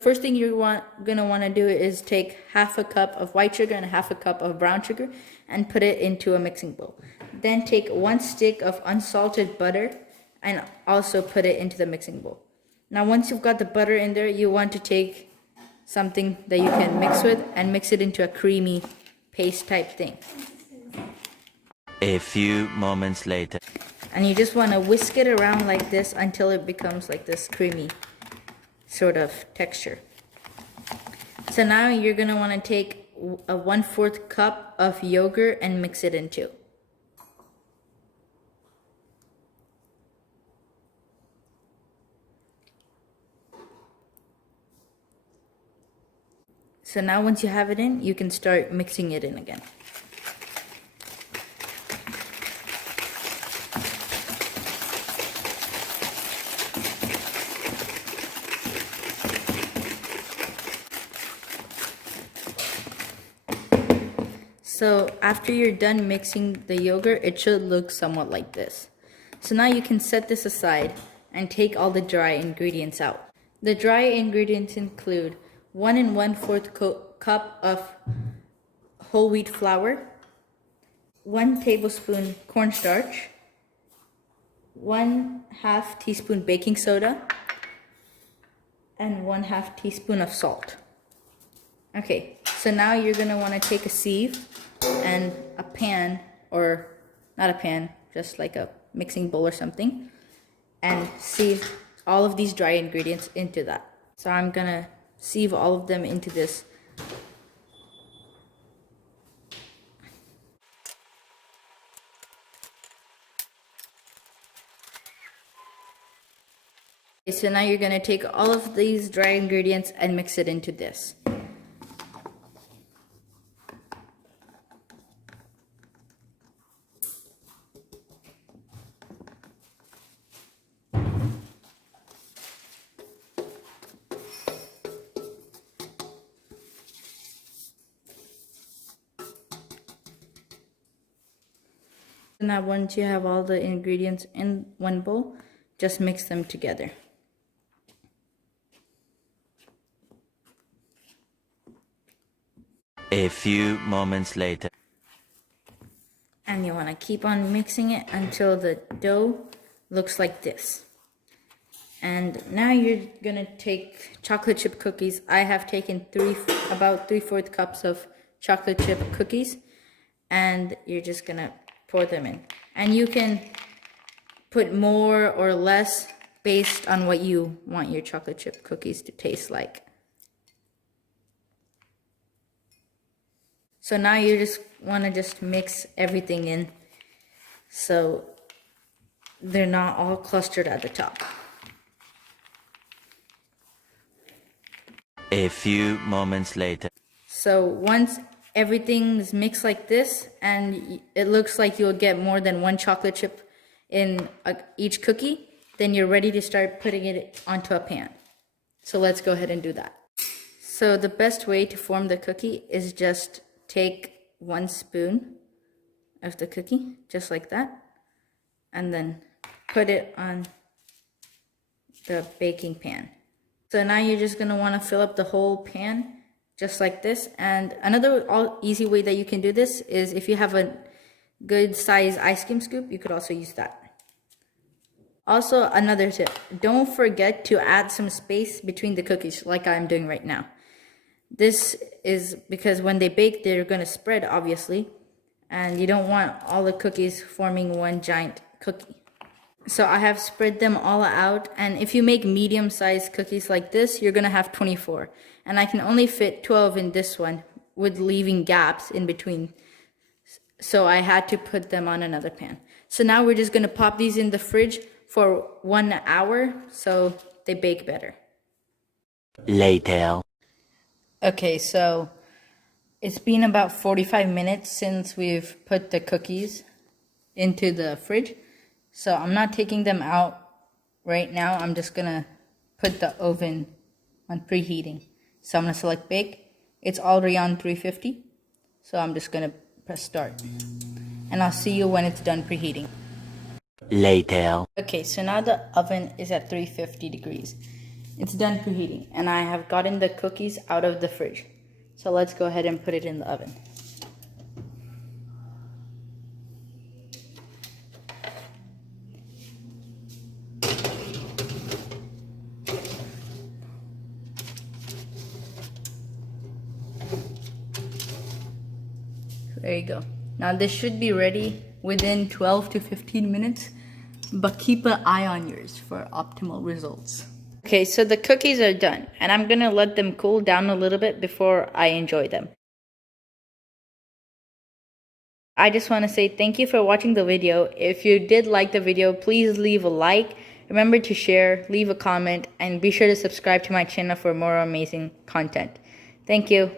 First thing you're gonna want to do is take half a cup of white sugar and half a cup of brown sugar and put it into a mixing bowl. Then take 1 stick of unsalted butter and also put it into the mixing bowl. Now once you've got the butter in there, you want to take something that you can mix with and mix it into a creamy paste type thing. A few moments later. And you just want to whisk it around like this until it becomes like this creamy sort of texture. So now you're going to want to take a 1/4 cup of yogurt and mix it into. So now once you have it in, you can start mixing it in again. So after you're done mixing the yogurt, it should look somewhat like this. So now you can set this aside and take all the dry ingredients out. The dry ingredients include 1 1/4 cup of whole wheat flour, 1 tablespoon cornstarch, 1/2 teaspoon baking soda, and 1/2 teaspoon of salt. Okay, so now you're gonna want to take a sieve and a pan, or not a pan, just like a mixing bowl or something, and sieve all of these dry ingredients into that. So I'm gonna sieve all of them into this. Okay, so now you're gonna take all of these dry ingredients and mix it into this. Now once you have all the ingredients in one bowl, just mix them together. A few moments later. And you want to keep on mixing it until the dough looks like this. And now you're gonna take chocolate chip cookies. I have taken about 3/4 cups of chocolate chip cookies, and you're just gonna pour them in. And you can put more or less based on what you want your chocolate chip cookies to taste like. So now you just want to just mix everything in so they're not all clustered at the top. A few moments later. So once everything is mixed like this and it looks like you'll get more than 1 chocolate chip in each cookie, then you're ready to start putting it onto a pan. So let's go ahead and do that. So the best way to form the cookie is just take 1 spoon of the cookie, just like that, and then put it on the baking pan. So now you're just gonna wanna fill up the whole pan, just like this. And another easy way that you can do this is if you have a good size ice cream scoop, you could also use that. Also, another tip, don't forget to add some space between the cookies like I'm doing right now. This is because when they bake, they're going to spread, obviously, and you don't want all the cookies forming one giant cookie. So I have spread them all out, and if you make medium-sized cookies like this, you're going to have 24. And I can only fit 12 in this one with leaving gaps in between. So I had to put them on another pan. So now we're just going to pop these in the fridge for 1 hour so they bake better. Later. Okay, so it's been about 45 minutes since we've put the cookies into the fridge. So I'm not taking them out right now. I'm just gonna put the oven on preheating. So I'm gonna select bake. It's already on 350. So I'm just gonna press start. And I'll see you when it's done preheating. Later. Okay, so now the oven is at 350 degrees. It's done preheating, and I have gotten the cookies out of the fridge. So let's go ahead and put it in the oven. So there you go. Now this should be ready within 12 to 15 minutes, but keep an eye on yours for optimal results. Okay, so the cookies are done, and I'm gonna let them cool down a little bit before I enjoy them. I just want to say thank you for watching the video. If you did like the video, please leave a like. Remember to share, leave a comment, and be sure to subscribe to my channel for more amazing content. Thank you.